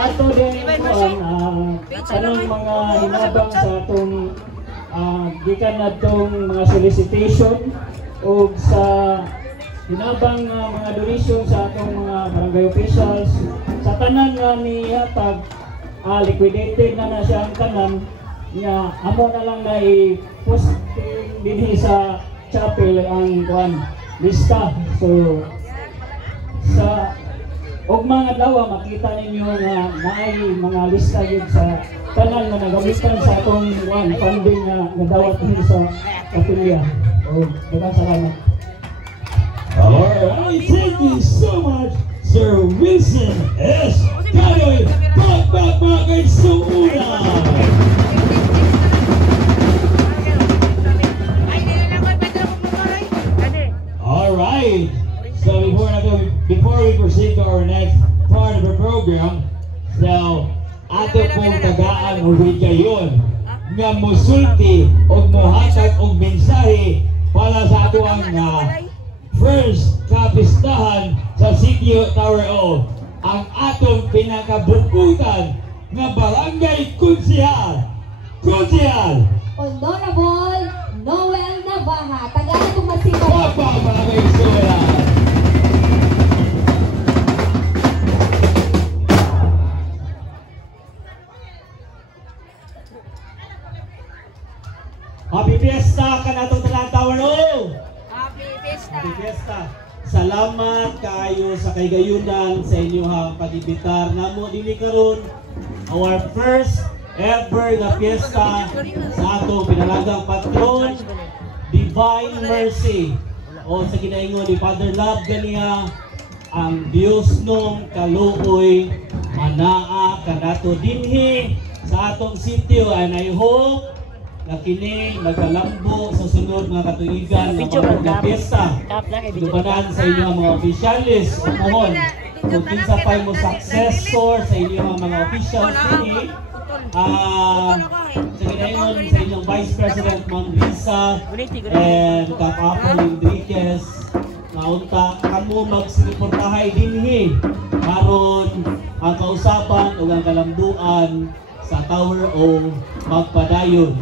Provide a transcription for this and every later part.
ato din kanang mga hinabang sa atong gikan na itong mga solicitation o sa hinabang mga donation sa atong mga barangay officials sa tanan nga ni hatag liquidated na siya ang tanan niya amo na lang na i-posting din sa chapel ang lista. So sa og mga adlaw makita ninyo nga naay mga lista yun sa tanan nga nagamitan sa atong funding nga nadawat din sa kapilya. Daghang salamat. Alright, thank you so much, Sir Wilson S. Canoy. Back kay Suuna. Alright, so before we proceed to our next part of the program, so ato pong tagaan o kayon nga musulti o muhatag o mensahe para sa ato ang first kapistahan sa Sitio Tower O, ang atong pinakabukutan nga barangay Kunsihal Honorable Noel Navarra, tagaan itong masipag. Barangay Sulan. Happy Fiesta ka na itong Tanan Tower O! Happy Fiesta! Happy Fiesta! Salamat kayo sa kaygayunan sa inyong pag-ibitar namo dili karon our first ever na fiesta sa atong pinalagang patron Divine Mercy o sa ginaingon ni Father Love ganiya ang Dios nung kaluoy manaa kanato dinhi sa atong sitio, and I hope na kini nagalambo sa sunod mga katuigan ng mga piyesta. Dubanan sa inyong mga opisyalis o mohon kung kinsa pa'y mo successor sa inyong mga officials kini sa ginayon sa inyong Vice President Ma'am Lisa and Kap Apple Enriquez na unta kamo magsiportahay dinhi karon ang kausapan o ang kalamduan sa Tower O magpadayon.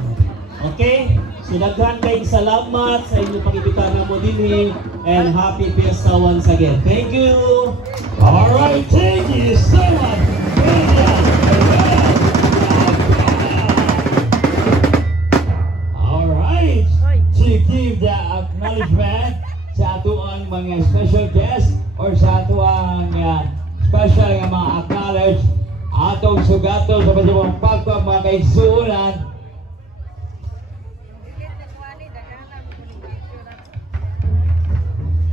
Okay? So daghan kayong salamat sa inyong pag-ibitar na mo dinhi and happy fiesta once again. Thank you! Alright, thank you so much! Alright, to give the acknowledgement sa ato ang mga special guests or sa ato ang special nga mga acknowledge atong sugato sa mga pagpag mga kaigsuunan.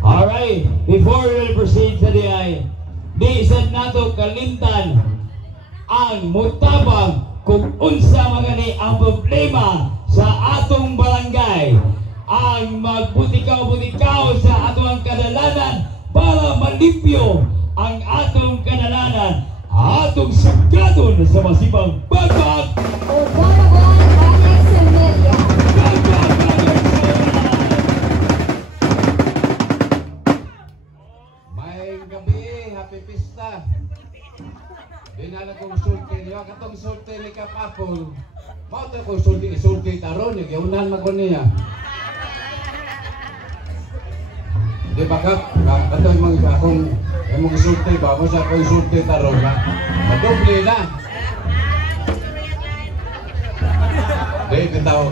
Alright, before we will proceed sa diay, di isad nato kalimtan ang mutabang kung unsa magani ang problema sa atong barangay, ang magbutikaw-butikaw sa atong kadalanan para malimpyo ang atong kadalanan, atong sugaton sa masibang pagpag. Happy Fiesta. Di na lang kong sulti niya. Katong sulti ni Kap Apple. Bakit akong sulti taron niya? Gawunan magkon niya. Di ba Kap? Katong mga sulti ba? Masa akong sulti taron na. Madoble na. Di bitaw.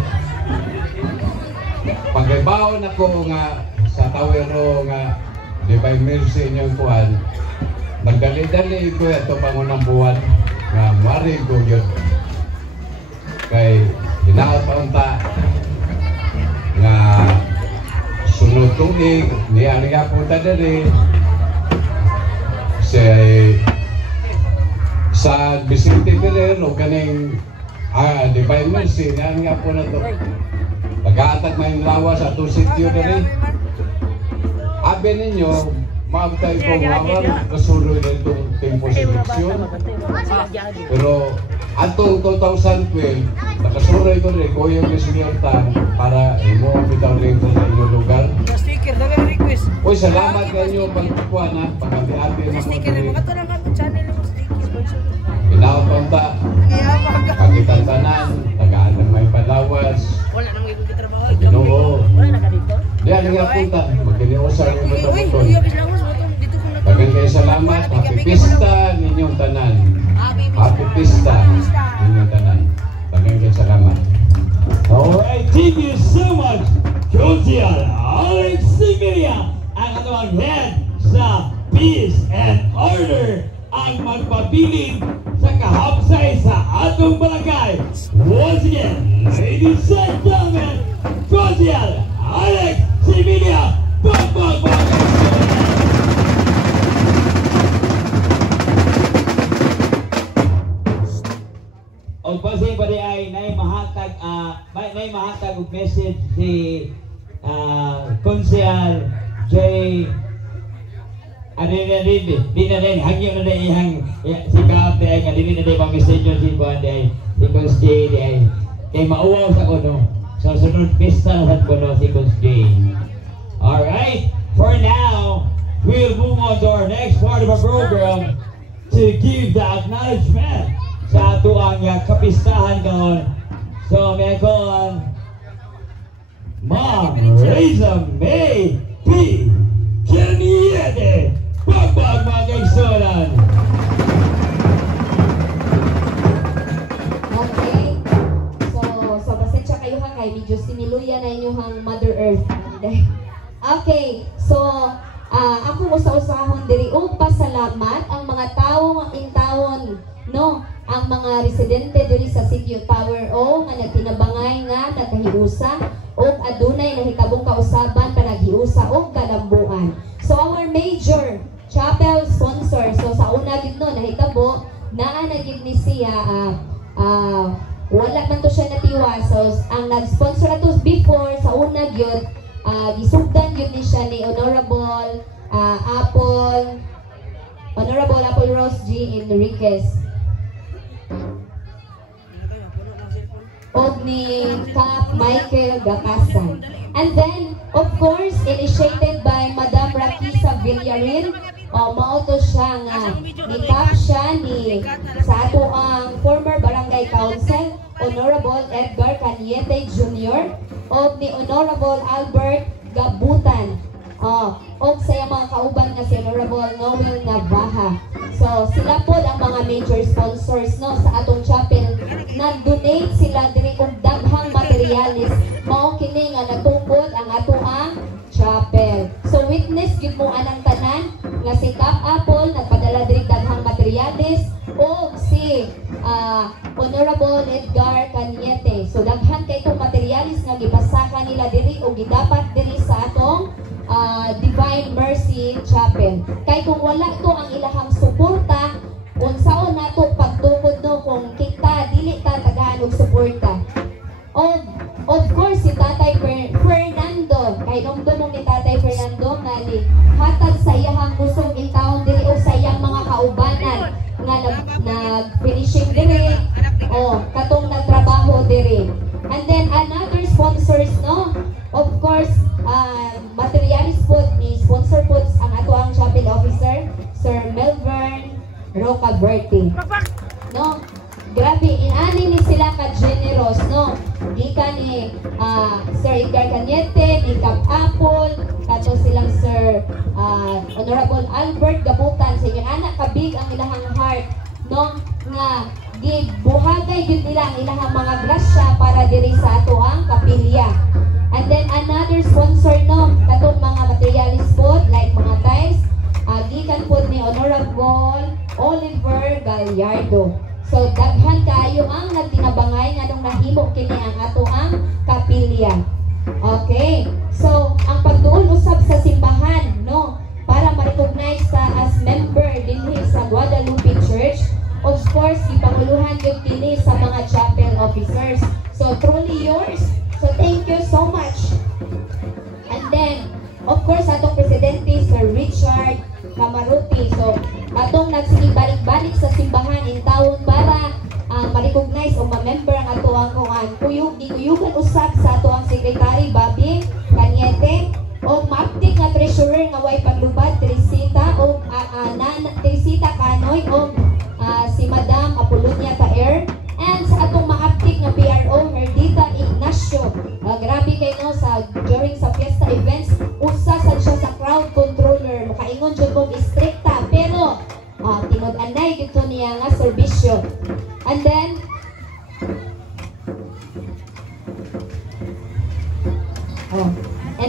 Pagkaibaon ako nga sa Tawero nga Divine Mercy niyong kuhan. Nagdali-dali ko ito pangunang buwan nga maring ko yun. Kay pinakapunta nga sunod tuig niya punta dali sa Vicente Ferrero kaning Divine Mercy niya po na ito. Pag-aatag na yung lawas sa itong sityo dali. Abe ninyo, maagtay kong hawag kasunod na itong tempo sa eleksyon. Pero atong 2012, nakasuroy ko rin ko yung resulta para mo bitaw rin sa inyong lugar. Sticker, dagang request. Uy, salamat kayo pagkukuha na, pagkati-ati na mo rin. paunta. Kagitan tanan, tagaan ng may palawas. Wala nang ibig trabaho. Ginoo. Wala na ganito. Diyan ang punta. Magkiniusap yung mga Uy, motor. uy, bis lang mo dito kung Dagan kayo salamat. Happy Pista ninyong tanan. Happy Pista ninyong tanan. Dagan kayo salamat. Alright, thank you so much, Josial Alex Similia, ang anuang head sa Peace and Order ang magpabiling sa kahapsay sa atong barangay. Once again, ladies and gentlemen, Josial Alex Similia, bang bang bang! O pasing pa ay naimahatag og message si Konsehal J. Di na rin hangyo na rin ihang si Kape ay nga di na rin pa-message yun si Buwan di ay si Kons J di ay kay mauwaw sa kuno so sunod pista na sa kuno si Kons J. Alright, for now we'll move on to our next part of our program to give the acknowledgement sa ato ang kapistahan karon. So may kon Ma'am Reza May P. Caniete, pagbag mga kaigsunan. Okay. So pasensya kayo ha kay medyo siniluya na inyong Mother Earth. Okay. So ako usa-usahon diri og pasalamat ang mga tawo nga intawon no ang mga residente diri sa Sitio Tower O nga nagtinabangay nga nakahiusa o adunay nahitabong kausaban panaghiusa o kalambuan. So our major chapel sponsor, so sa una gid no nahitabo naa na gid ni siya wala man to siya natiwa. So ang nag-sponsor ato before sa una gyud gisugdan gyud ni siya ni Honorable Apple Rose G. Enriquez og ni Cap Michael Gapasan. And then, of course, initiated by Madam Rakisa Villarin. Mao to siya nga ni-cap siya ni sa ato ang former barangay council, Honorable Edgar Caniete Jr. og ni Honorable Albert Gabutan. Og sa iyang mga kauban nga si Honorable Noel Navaja. So, sila po ang mga major sponsors no sa atong chapel. Nag-donate sila diri og daghang materialis mao kini nga natupod ang ato ang chapel. So, witness gyud mo anang tanan nga si Cap Apple nagpadala diri daghang materialis og si Honorable Edgar Caniete. So, daghan kay itong materialis nga gipasaka nila diri og gidapat diri sa atong Divine Mercy Chapel. Kay kung wala to ang ilahang suporta, unsaon nato pagtukod no kung kita dili ta tagaan og suporta. Of course si Tatay Fernando, kay nomdom ni Tatay Fernando nga ni hatag sa iyang gustong intawon diri og sa iyang mga kaubanan nga nag-finishing diri katong nagtrabaho diri. And then another sponsors no, of course materialis po ni sponsor po ang ato ang chapel officer Sir Melvern Rocaberti. No, grabe inani ni sila ka generous no. Gikan ni Sir Edgar Caniete, ni Cap Apple, kato silang Sir Honorable Albert Gabutan sa inyong anak kabig ang ilahang heart no nga gibuhagay gyud nila ang ilahang mga grasya para diri sa ato ang kapilya. And then another sponsor no, katong mga materialis po like mga tiles, gikan po ni Honorable Oliver Gallardo. So daghan kaayo ang nagtinabangay nga nung nahimo kini ang ato ang kapilya. Okay. So ang pagduol usab sa simbahan no para ma-recognize ta as member dinhi sa Guadalupe Church. Of course, ipanguluhan yung kini sa mga chapel officers. So truly yours. So thank you so much. And then, of course, atong presidente, Sir Richard Camaruti. So, atong nagsiging balik-balik sa simbahan in taon para ma-recognize o ma-member ang ato ang kuyugan usab sa ato ang Secretary Bobby Caniete o ma-update nga treasurer nga way paglubad Teresita o Teresita Canoy o si Madam Apolonia nga serbisyo. And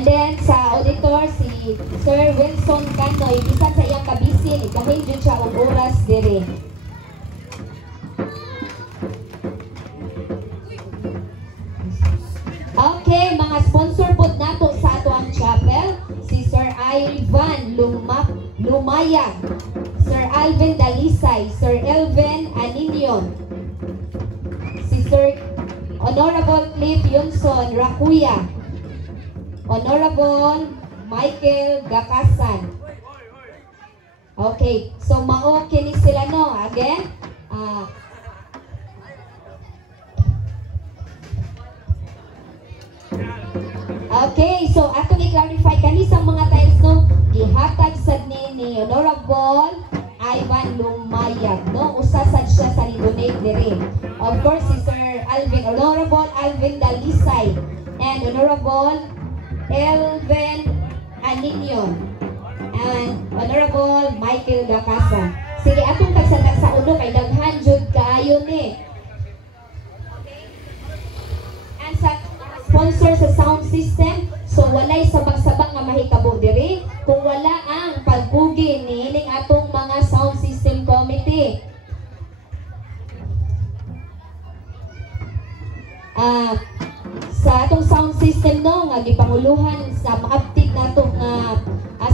then, sa auditor, si Sir Wilson Canoy, bisan sa iyang kabisin, ikahin dyan siya og oras dire. Okay, mga sponsor po nato sa ato ang chapel, si Sir Ivan Lumayag, Sir Alvin Dalisay, Sir Elvin Aninion, si Sir Honorable Cliff Yunson Rakuya, Honorable Michael Gakasan. Okay, so mao kini sila no. Again, okay, so atong i-clarify kani sa mga tiles no, ihatag sad ni Honorable Ivan Lumayag no, usa sad siya sa ni-donate diri. Of course si Sir Alvin, Honorable Alvin Dalisay and Honorable Elvin Aninion and Honorable Michael Gakasan. Sige, atong tagsadag sa ulo kay daghan jud kaayo ni. And sa sponsor sa sound system, so walay sabang-sabang nga mahitabo diri kung wala ang pagpugi ni ining atong mga sound system committee. Sa atong sound system no, nga gipanguluhan sa maabtik nato nga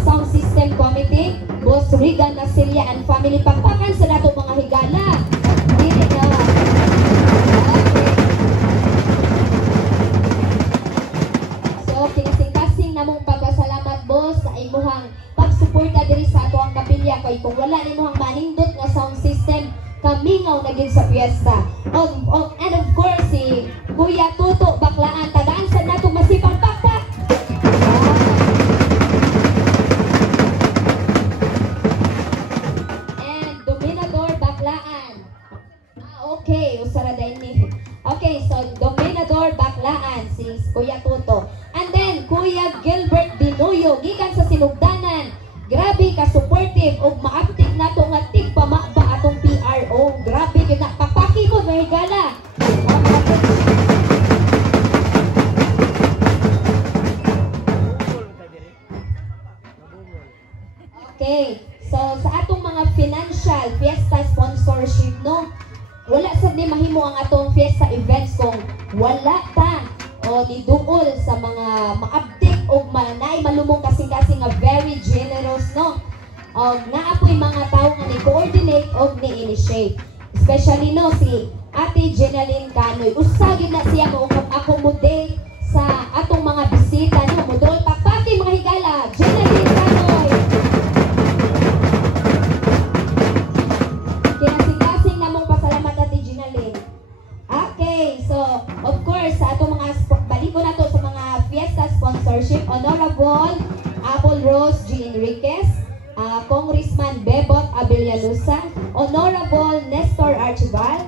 sound system committee, Boss Regan Nasilia and family, pakpakan sa nato mga higala. Dili na. Okay. So kinasing-kasing namong pagpasalamat boss sa imuhang pagsuporta diri sa ato ang kapilya, kay kung wala nimuhang manindot nga sound system, kamingaw na gid sa piyesta. And of course si Kuya Tuto Baklaan, tagaan sa nato masipang pakpak. And Dominador Baklaan. Okay, usara din ni. Okay, so Dominador Baklaan si Kuya Tuto. And then Kuya Gilbert Dinoyo gikan sa Sinugdanan. Grabe ka supportive og maaptik nato nga tigpamaba atong PRO. Grabe gyud na papaki mo may gala. Okay, so sa atong mga financial fiesta sponsorship no, wala sad ni mahimo ang atong fiesta events kung wala ta o niduol sa mga maabtik o manay malumong kasing-kasing nga very generous no. Og naapoy mga tawo nga ni-coordinate o ni-initiate. Especially no si Ate Jenaline Canoy. Usa gyud na siya mo accommodate sa atong mga bisita no. Mudol pakpaki mga higala, Jenaline Canoy. Kinasing-kasing namong pasalamat Ate Jenaline. Okay, so of course sa atong mga balik ko na to sa mga fiesta sponsorship, Honorable Apple Rose G. Enriquez, Congressman Bebot Abellanusa, Honorable Nestor Archibald,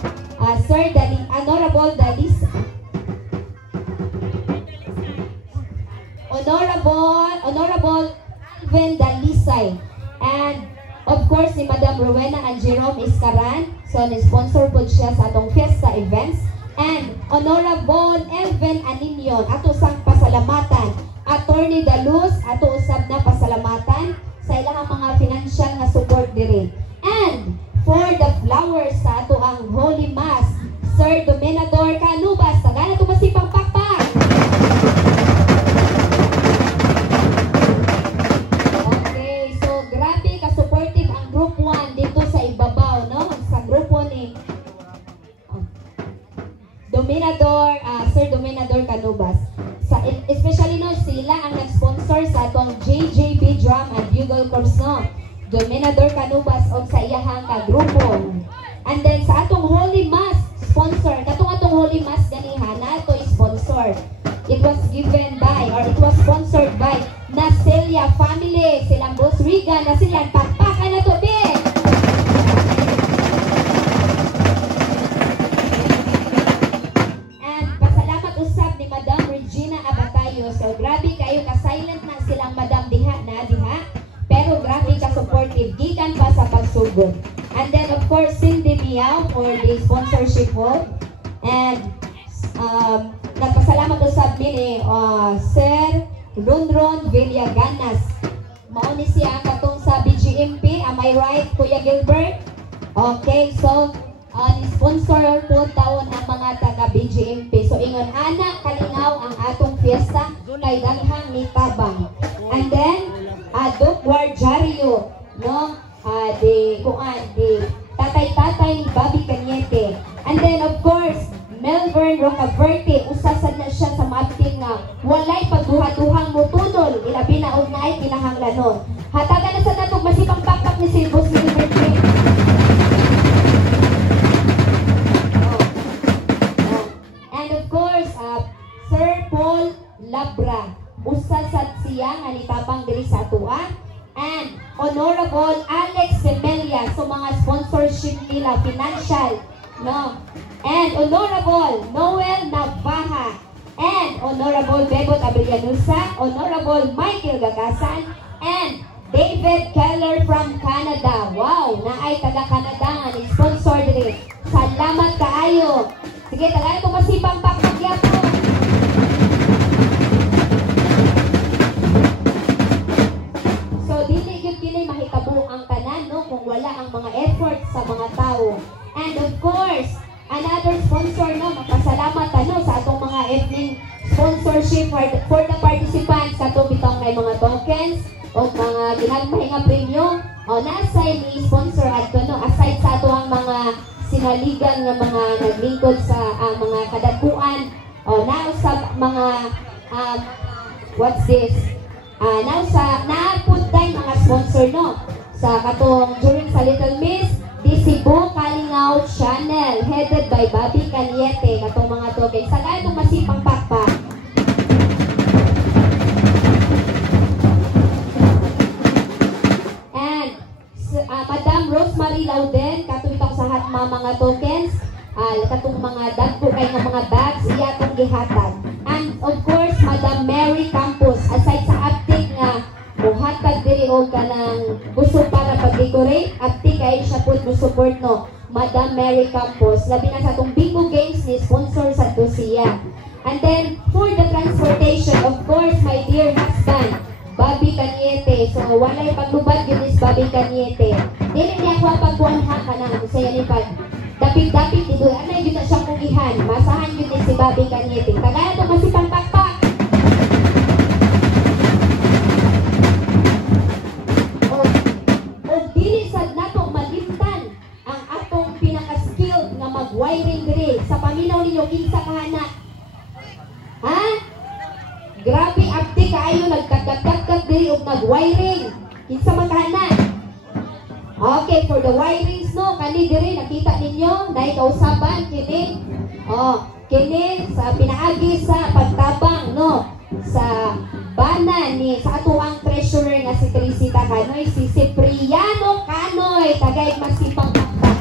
Honorable Alvin Dalisay, and of course si Madam Rowena and Jerome Iscaran. So ni-sponsor po siya sa atong fiesta events. And Honorable Elvin Aninion, ato sang pasalamatan. Attorney Daluz, ato usab na pasalamatan sa ilang mga financial nga support diri. And for the flowers sa ato ang Holy Mass, Sir Dominador Canubas, tagana ito masipang pakpak. Okay, so grabe ka-supportive ang Group 1 dito sa ibabaw, no? Sa grupo ni Dominador, Sir Dominador Canubas. Especially no, sila ang nag-sponsor sa atong JJB Drum and Bugle Corps no. Dominador Canubas o sa iyahang ka-grupo. And then sa atong Holy Mass sponsor, katong atong Holy Mass ganiha na ito sponsor. It was given by or it was sponsored by Nasilia family. Silang Boss Regan Nasilia, pakpakan na to bin. So grabe kayo ka-silent na silang madam diha. Pero grabe ka-supportive gikan pa sa pagsugod. And then of course Cindy Miao for the sponsorship hold. And nagpasalamat ko sa amin Sir Ronron Villaganas. Mauni siya katong sa BGMP. Am I right, Kuya Gilbert? Okay, so ni-sponsor po taon ang mga taga BGMP. So ingon ana kalinaw ang atong fiesta kay daghang nitabang. And then Doc Guardiario, no? Di tatay-tatay ni Bobby Cañete. And then of course Melbourne Rocaverte, usasad na siya sa mating nga walay pagduha-duhang mutunol, ilabi na og naay kinahanglanon. Hatagan na sa natong masipang pakpak ni Silvos Gilbert. And of course, Sir Paul Labra, usasad siya nga nitabang diri sa atua. And Honorable Alex Semelia, so mga sponsorship nila, financial, no? And Honorable Noel Navaja, and Honorable Bebot Abrillanusa, Honorable Michael Gagasan, and David Keller from Canada. Wow, naay taga-Canada nga ni-sponsor diri. Salamat kaayo. Sige, tagay ko masipang pakpagya po. So, dili yun kini mahitabo ang tanan, no? Kung wala ang mga effort sa mga tao. And of course, another sponsor, no? Magpasalamat sa atong mga evening sponsorship for the participants. Katong bitong kay mga tokens o mga ginagmay nga premyo. O, na-assign ni sponsor at no? Aside sa ato ang mga sinaligan ng mga naglingkod sa mga kadapuan. O, nausap mga what's this? Naapod tayo mga sponsor, no? Sa katong during sa Little Miss di Cebu Kalingaw Channel, headed by Bobby Cañete, katong mga tokens. Sa kaya itong masipang pakpak. And Madam Rosemary Lauden, katong itong sa hatma mga tokens, katong mga dagpo kay nga mga bags, iya itong gihatag. And of course, Madam Mary Campos, aside sa update nga muhatag diri og kanang gusto para pag-decorate at kay siya pud mo support, no? Madam Mary Campos, labi na sa itong Bingo Games ni sponsor sa siya. And then for the transportation, of course, my dear husband Bobby Cañete. So walay paglubad yun is Bobby Cañete. Dili niya ako pagkuanha ka na sa yan pag dapit-dapit dito, anay yun na siyang kugihan, masahan yun si Bobby Cañete. Tagaya ito masipang pakpak. Wiring diri sa paminaw ninyo kinsa kahana. Ha? Grabe abdi kaayo nagkagkat diri og nagwiring. Kinsa man kahana? Okay, for the wirings, no, kani diri nakita ninyo dai kausaban kini. Kini sa pinaagi sa pagtabang, no, sa bana ni sa ato ang treasurer nga si Teresita Canoy, si Cipriano Canoy, tagay masipang pakpak.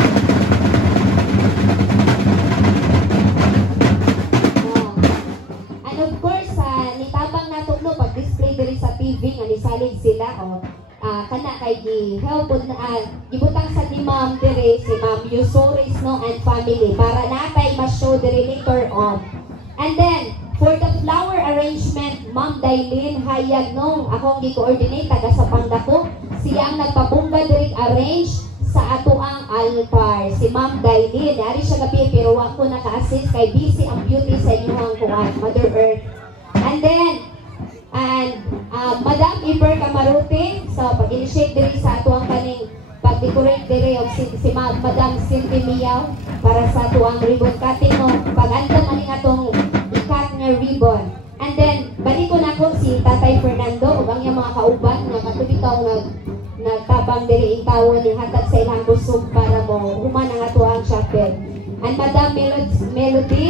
Of course, nitabang nato no pag-display diri sa TV nga nisalig sila kana kay gi-help gibutang sa ni Ma'am diri si Ma'am Yusoris, no, and family para natay ma-show diri later on. And then for the flower arrangement, Ma'am Dailin Hayag, no, akong gi-coordinate taga sa Pangdako, siya ang nagpabungga diri arrange sa ato ang altar. Si Ma'am Dailin, ari siya gabi pero wa ko naka-assist kay busy ang beauty sa inyong kuan, Mother Earth. And then Madam Iber Camarote, so pag-initiate diri sa ato ang kaning pag-decorate diri og si Madam Cindy Miao para sa ato ang ribbon cutting, no, pag-andam ani atong ikat nga ribbon. And then balik ko nako si Tatay Fernando ug ang iyang mga kauban nga katubitaw nagtabang diri ang tawon ni hatag sa ilang busog para mo human ang ato ang chapel. And Madam Melody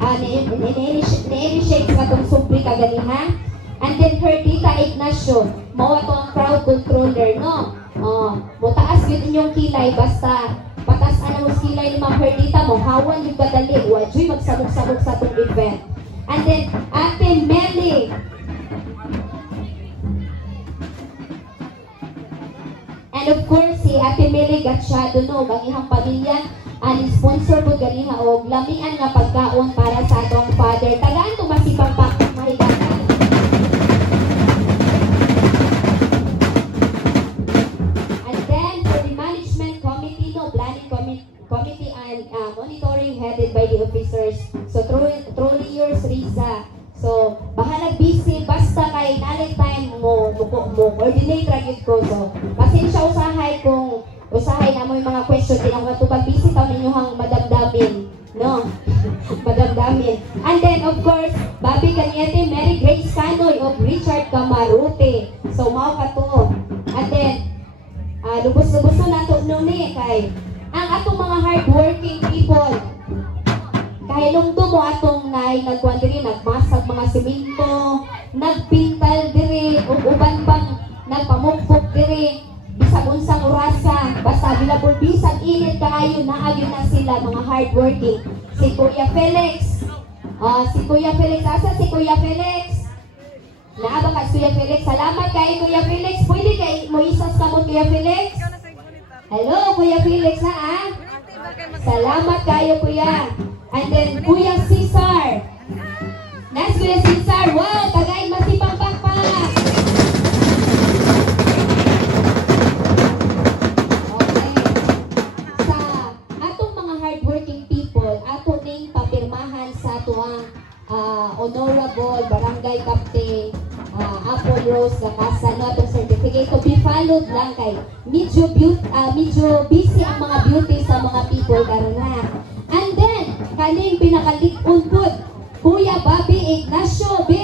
ni-initiate sa itong supli kaganihan. And then her tita Ignacio, mao ato ang crowd controller, no? Mutaas yun inyong kilay, basta patasan ang kilay ni Ma'am Herdita mo, hawan yung kadali, wadyo'y magsabog-sabog sa itong event. And then Ate Melly, and of course si Ate Meli Gatchado no, ang ihang pamilya ang sponsor po ganiha og lamian nga pagkaon para sa atong father. Tagaan to masipang pakmahigatan. And then for the management committee no, planning committee and monitoring headed by the officers. So truly yours, Riza. So bahala busy basta kay nalit time mo coordinate ra gyud ko. So pasensya usahay kung usahay na mo yung mga question din ang matupag busy taon ninyo hang madamdamin, no? Madamdamin. And then of course, Bobby Cañete, Mary Grace Canoy of Richard Camarute. So mao ka to. And then lubos-lubos na nato no ni kay ang atong mga hardworking people. Kay lungto mo atong nagkuan diri, nagmasag mga simento, nagpintal diri ug uban pang nagpamukpok diri. Bisag unsang orasa, basta bilabol bisag init kaayo naagyo na sila mga hardworking. Si Kuya Felix. Si Kuya Felix, asa si Kuya Felix? Naaba ka si Kuya Felix. Salamat kay Kuya Felix. Pwede kay mo isas kamot Kuya Felix? Hello Kuya Felix na Salamat kayo Kuya. And then Kuya Cesar. Next Kuya Cesar. Wow, tagay masipang pakpak. Honorable Barangay Captain Apple Rose Lacasa no atong certificate to be followed lang kay medyo busy ang mga beauty sa mga people karon na. And then kaning pinakalig-on pud Kuya Bobby Ignacio B.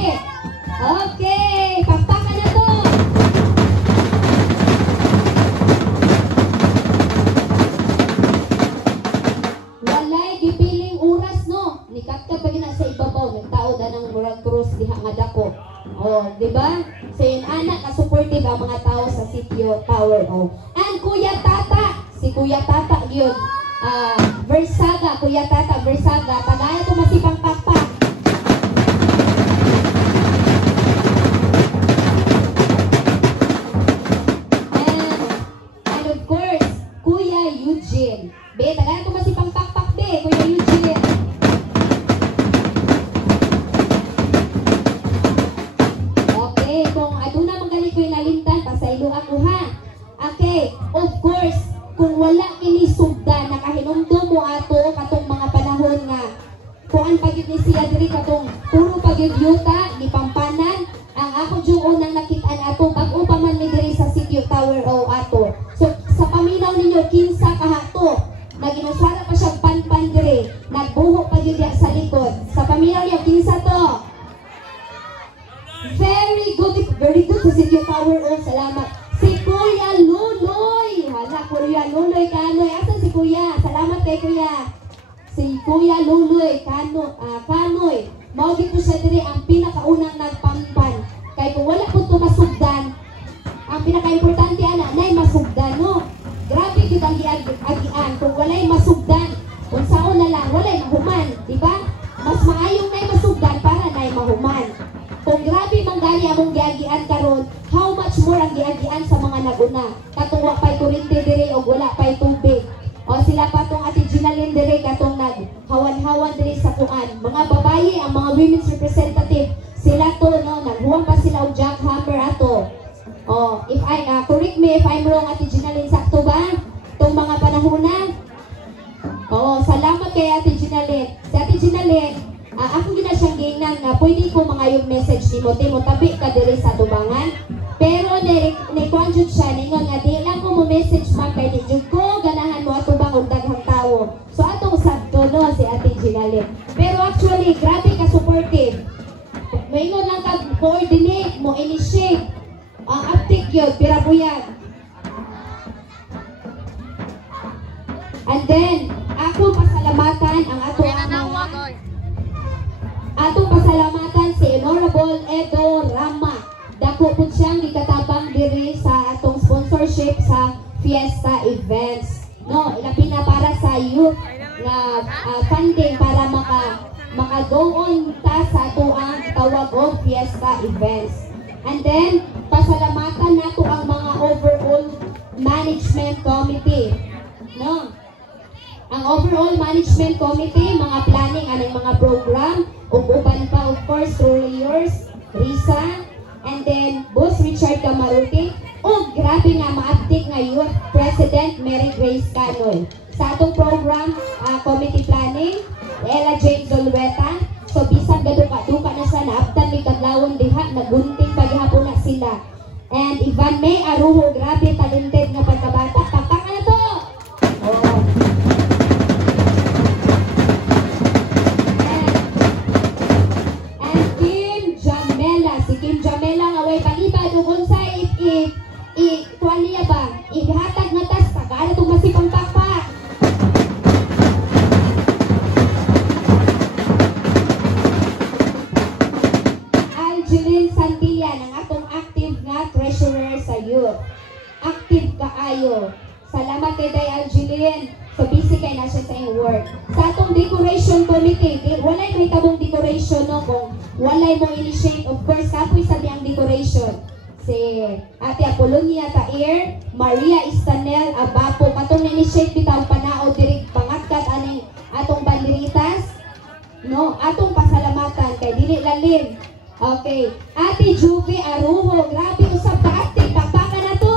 Okay, pakpakan na to. Walay gipiling oras no. Nikapta pa gina sa ibabaw ng tao danang murag cross diha nga dako. Oh, di ba? So yun anak ka supportive ang mga tao sa sitio Tower O. And Kuya Tata, si Kuya Tata yun. Versaga, Kuya Tata Versaga, tagaya to masipang pakpak. And of course, Kuya Eugene. Be, tagaya to masipang pakpak be, Kuya Eugene. Okay, kung aduna magaling ko yung nalintan, pasaylo ako ha. Okay, of course, kung wala kini sugdan, nakahinumdum mo ato katong mga panahon nga kuan pagyud ni siya diri katong puro pagyud yuta ni pampanan ang ako jung unang nakitaan ato bag-o pa man mi diri sa sitio Tower O ato. So sa paminaw ninyo kinsa kahato naginusara pa siya panpan diri nagbuho pagyud diha sa likod sa paminaw niyo kinsa to. Very good sa sitio Tower O. Salamat. Si Kuya Luloy. Hala, Kuya Luloy Kanoy. Asan si Kuya? Salamat kay Kuya. Si Kuya Luloy Kanoy. Mao gito siya diri ang pinakaunang nagpampan. Kay kung wala po ito masugdan, ang pinaka-importante ana, nay masugdan, no? Grabe gid ang giagian. Kung walay masugdan, kung saon na lang, walay mahuman. Diba? Mas maayong nay masugdan para nay mahuman. Kung grabe man gani among giagian karon, how much more ang giagian sa mga naguna. Katong wa pay kuryente diri og wala pay tubig. O sila pa tong Ate Ginalyn diri katong naghawan-hawan diri sa kuan. Mga babaye ang mga women's representative, sila to no, naghuwang pa sila og jackhammer ato. O if I correct me if I'm wrong Ate Ginalyn, sakto ba? Tong mga panahon. O salamat kay Ate Ginalyn. Si Ate Ginalyn, ako gina siyang gingnan nga pwede ko mga yung message ni mo tabi ka diri sa tubangan pero ni-conjute siya ningon nga di lang ko mo message man kay di ko ganahan mo atubang og daghang tawo so atong sabto no si Ate Ginalyn pero actually grabe ka supportive maingon lang ka coordinate mo initiate uptick yun pirabuyag and then ako pasalamatan ang atong pasalamatan si Honorable Edo Rama. Dako po siyang gikatabang diri sa atong sponsorship sa Fiesta Events. No, ilabi na para sa youth nga funding para maka-go on ta sa ato ang tawag og Fiesta Events. And then pasalamatan nato ang mga overall Management Committee. No? Ang overall management committee, mga planning anong mga program, ug uban pa of course role yours, Risa, and then Boss Richard Camaruti, ug grabe nga ma-update nga youth president Mary Grace Canoy. Sa atong program, committee planning, Ella Jane Zulueta, so bisan gaduka-duka na sa naabtan ni kadlawon diha, nagunting paghapon na sila. And Ivan May Arujo, grabe talented nga pagkabata. Pakpakan na to! Oh. And Kim Jamela, si Kim Jamela nga way palibad ug unsa kuan niya ba? Ihatag nga tas pagana tong masipang pakpak. Algeline Santillan, ang atong active nga treasurer sa youth. Active kaayo. Salamat kay Day Algeline. So busy kay na siya sa iyong work. Sa atong decoration committee, walay may tabong decoration no kung walay mo initiate. Of course, kapoy sa ang decoration. Si Ate Apolonia Tair, Maria Istanel Abapo, katong initiate bitaw panao diri pangatkat aning atong banderitas. No, atong pasalamatan kay dili lalim. Okay, Ate Juve Arujo, grabe usab ka active, pakpakan na to.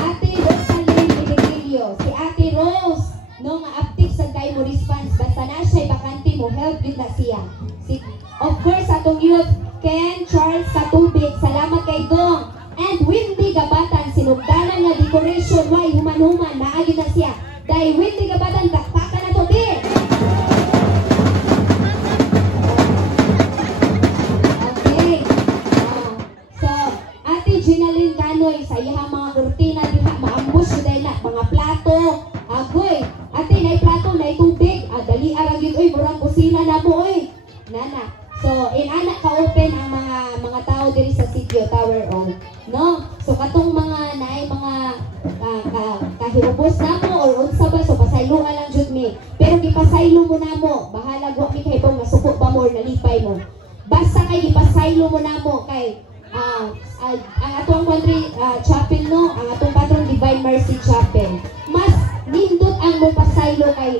Ate Rosalie Militilio, si Ate Rose, no nga active sa kay mo response, basta na siya bakante mo, help yun na siya. Si, of course, atong youth, Ken Charles Katubig, salamat kay Dong. And Windy Gabatan, sinugdanan nga decoration, why human-human, naagin na siya. Dahil Windy Gabatan, pakpakan na to, di! Okay. So, Ate Ginaline Canoy, sa iyang mga kurtina, diha, maambus yun dahil na, mga plato, agoy, ate, na'y plato, na'y tubig, dali arag yun, uy, murang kusina na mo, uy, nana. So, inanak ka-open ang mga tao diri sa sitio Tower on, no? So, katong mga naay mga kahirubos na mo or unsa ba, so pasaylo lang jud mi. Pero gipasaylo mo na mo, bahala wa mi kay bang masuko pa mo or nalipay mo. Basta kay gipasaylo mo na mo kay ang atong country chapel no, ang atong patron Divine Mercy Chapel. Mas nindot ang mo pasaylo kay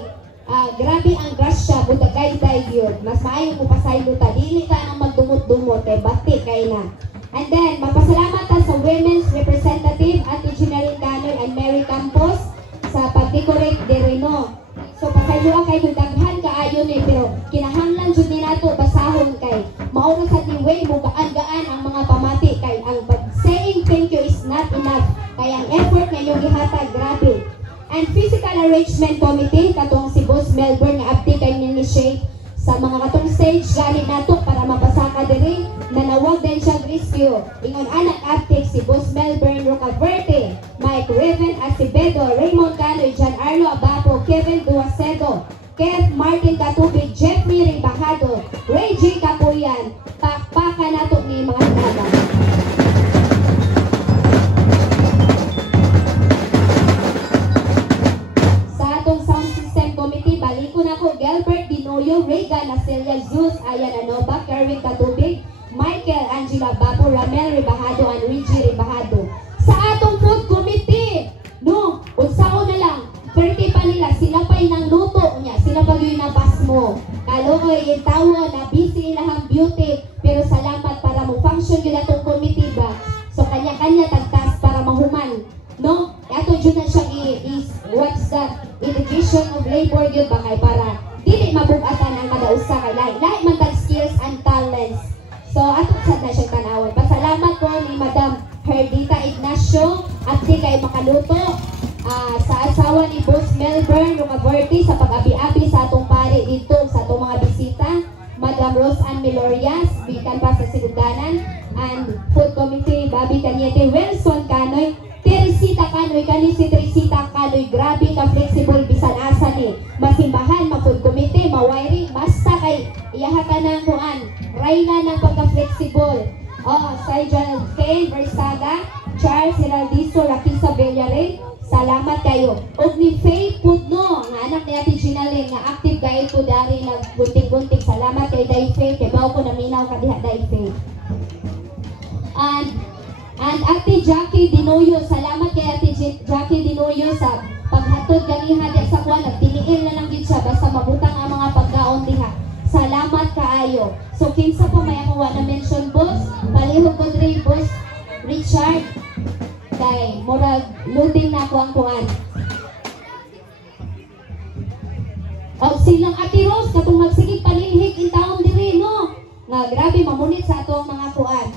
grabe ang grasya, buta gay yun. Mas maayo mo pasaylo ta, dili ka nang magdumot-dumot, kay bati kay na. And then, magpasalamat ta sa women's representative, Ate Ginaline Canoy and Mary Campos, sa pag-decorate diri no. So, pasaylo kay kung daghan kaayo ni, pero kinahanglan jud ni nato basahon kay mao sa way mo gaan-gaan ang mga pamati kay ang saying thank you is not enough. Kay ang effort nga inyong gihatag, grabe. And Physical Arrangement Committee, katong si Boss Melbourne nga abdi kay initiate sa mga katong stage gani nato para mapasaka diri, nanawag din siyang rescue. Ingon anak abdi si Boss Melbourne Rocaverte, Mike Reven Acevedo, Raymond Canoy, John Arlo Abapo, Kevin Duacedo, Kev Martin Katubig, Jeffrey Ribajado, Ray J. Capuyan. Pakpakan nato ni mga hinabang. Gilbert Dinoyo, Regan Acelia Zeus, Ayan Anova, Kerwin Katubig, Michael Angela Bapo, Ramel Ribajado, and Reggie Ribajado. Sa atong food committee, no, unsao na lang, 30 pa nila, sila pa'y nang luto niya, sila pa yung nabas mo. Kaloy, yung tawo na busy ilang beauty, pero salamat para mo-function yun atong committee ba. So kanya-kanya tagtas para mahuman, no? Ato dyan na siyang what's that? Education of labor yun ba kay para dili mabugatan ang kada usa kay lahi man tag skills and talents. So ato sad na siyang tanawon. Pasalamat ko ni Madam Herdita Ignacio at di kay makaluto sa asawa ni Boss Melbourne Rocaverte sa pag-abi-abi sa atong pari dito sa atong mga bisita. Madam Rose Ann Melorias, bikan pa sa Siluganan, and Food Committee Bobby Cañete, Wilson Canoy, Teresita Canoy, kani si Teresita Canoy, grabe ka flexible bisan asa ni masimbahan, ma-food committee, ma-wiring, basta kay iyahatan ng kuan, rayna ng pagka-flexible. Saijan Kane Versaga, Charles Heraldizo, Rakisa Villareal, salamat kayo. Og ni Faith Pudno, nga anak ni Ate Ginaline, nga active kayo ko dari naggunting-gunting, salamat kay Day Faith, kay bawo ko naminaw ka diha Day Faith. And Ate Jackie Dinoyo, salamat kay Ate Jackie Dinoyo sa paghatod ganiha di sa kuan. Nagtiniil na lang gid siya basta mabutang ang mga pagkaon diha. Salamat kaayo. So kinsa pa may ako na mention boss, palihog ko diri boss Richard. Kay murag loading na ako ang kuan. Og silang Ate Rose katong magsigig paninhig in taon diri no. Nga grabe mamunit sa atong mga kuan.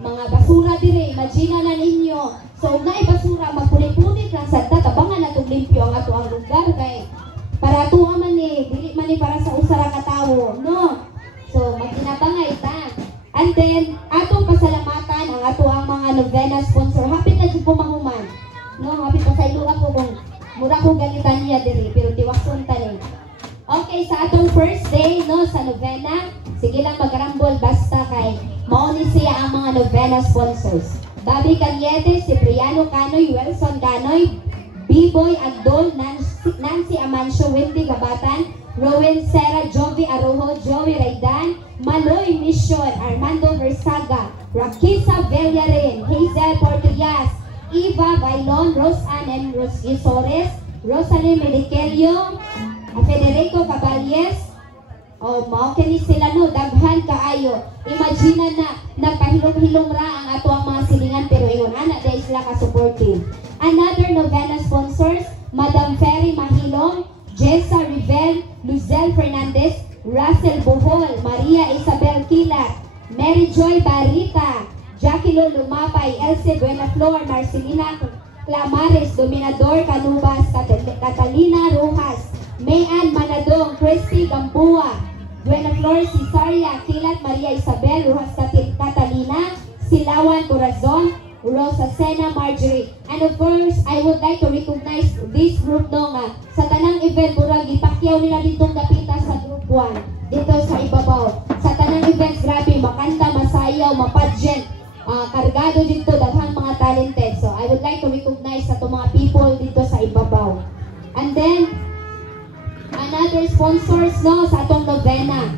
Mga basura dire, imagine na ninyo. So ug naay basura magpunit-punit lang sa tabangan natong limpyo ang ato ang lugar kay para tuwa man ni dili man ni para sa usara ka tawo, no. So magtinabangay ta. And then atong pasalamatan ang ato ang mga novena sponsor. Hapit na jud ko mahuman. No, hapit pa sa ilo ako kung mura ko ganitan niya dire pero tiwakson ta ni. Okay, sa atong first day no sa novena, sige lang magrambol basta kay mauni siya ang mga novena sponsors. Bobby Cañete, Cipriano Canoy, Wilson Canoy, B-Boy Agdol, Nancy Amancio, Wendy Gabatan, Rowan Serra, Jovi Arojo, Joey Raydan, Maloy Mission, Armando Versaga, Rakisa Villarin, Hazel Portillas, Eva Bailon, Rosanne M. Isores, Rosalie Mediquelio, Federico Caballes. Oh, mao kini sila no, daghan kaayo. Imagine na nagpahilom-hilom ra ang ato ang mga silingan pero ingon ana dai sila ka supportive. Another novena sponsors, Madam Ferry Mahilong, Jessa Rivel, Luzelle Fernandez, Russell Bohol, Maria Isabel Kilat, Mary Joy Barita, Jackie Lo Lumapay, Elsie Buenaflor, Marcelina Clamares, Dominador Canubas, Catalina Rojas, Mayan Manadong, Christy Gambua, Buenaflor Cesaria, Kilat Maria Isabel, Rojas Catalina, Silawan Corazon, Rosa Sena Marjorie. And of course, I would like to recognize this group no nga. Sa tanang event, murag ipakyaw nila ditong dapita sa group 1, dito sa ibabaw. Sa tanang events, grabe, makanta, masayaw, mapageant, kargado dito, daghang mga talented. So, I would like to recognize sa itong mga people dito sa ibabaw. And then, another sponsors no sa atong novena.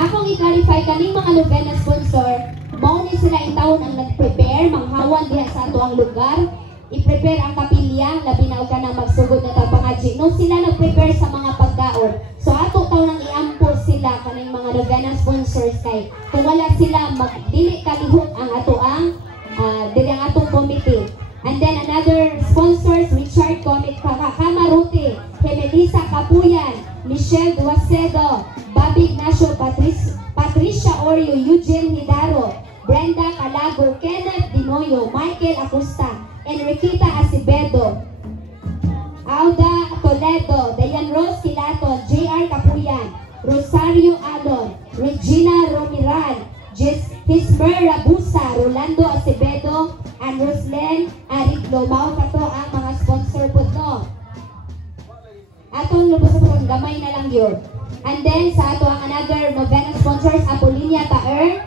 Akong i-clarify kaning mga novena sponsor, mao ni sila intawon ang nag-prepare, manghawan diha sa ato ang lugar, i-prepare ang kapilya, labi na og kanang magsugod na tapangadji. No sila nag-prepare sa mga pagkaon. So ato taw nang i-ampol sila kaning mga novena sponsors kay kung wala sila magdili kalihok ang ato ang dili ang atong committee. And then another sponsors, Richard Comet Kamaruti, Melissa Capuyan, Michelle Duacedo, Bobby Ignacio, Patricia Orio, Eugene Hidaro, Brenda Calago, Kenneth Dinoyo, Michael Acosta, Enriqueta Acevedo, Auda Toledo, Dayan Rose Kilaton, J.R. Capuyan, Rosario Alon, Regina Romiral, Hismer Rabusa, Rolando Acevedo, and Roslen Ariglo. Mao kato ang mga sponsor po no. Atong lubos sa gamay na lang yun. And then sa ato ang another novena sponsors, Apolinia Taer,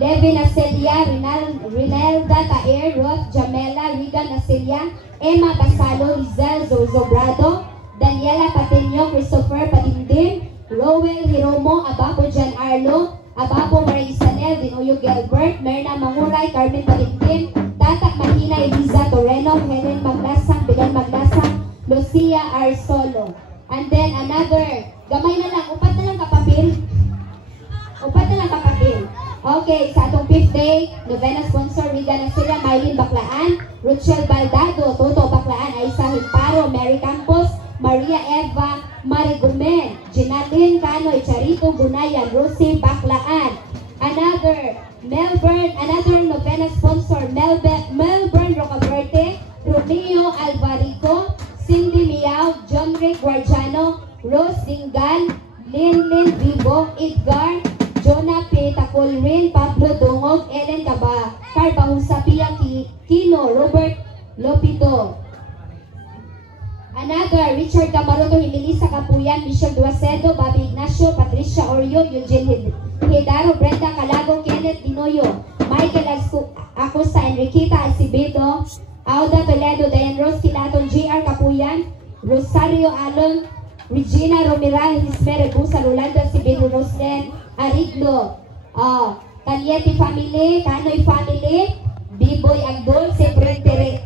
Levin Acelia, Rinalda Taer, Ruth Jamela, Regan Acelia, Emma Basalo, Rizal Zobrado, Daniela Pateño, Christopher Padindim, Rowell Hiromo, Abapo Jan Arlo, Abapo Maria Isanel, Dinoyo Gilbert, Merna Manguray, Carmen Padindim, Tatak Mahina, Eliza Toreno, Helen Maglasang, Bilan Maglasang, Lucia Arsolo. And then another, gamay na lang, upat na lang kapapil. Upat na lang kapapil. Okay, sa atong 5th day, novena sponsor, Riga Nasira, Mylene Baclaan, Rochelle Baldado, Toto Baclaan, Aisa Himparo, Mary Campos, Maria Eva Marigumen, Ginaline Canoy, Charito Bunayan, Rosie Baclaan. Another novena sponsor, Melbourne Rocaverte, Romeo Alvarico, Cindy Miao, John Rick Guardiano, Rose Dingal, Lynn Vivo, Edgar, Jonah P. Tacolrin, Pablo Dungog, Ellen Carbahusa, Pia Kino, Robert Lopido. Another, Richard Camaroto, Melissa Capuyan, Michelle Duacedo, Bobby Ignacio, Patricia Orio, Eugene Hidaro, Brenda Calago, Kenneth Dinoyo, Michael Acosta, Enriqueta Acevedo, Auda Toledo, Dayan Rose Kilaton, J.R. Capuyan, Rosario Alon, Regina Romiral, Hismer Rebusa, Rolando Acevedo, Roslen Ariglo, Calyete family, Kanoy family, B-Boy Agdol, Secretary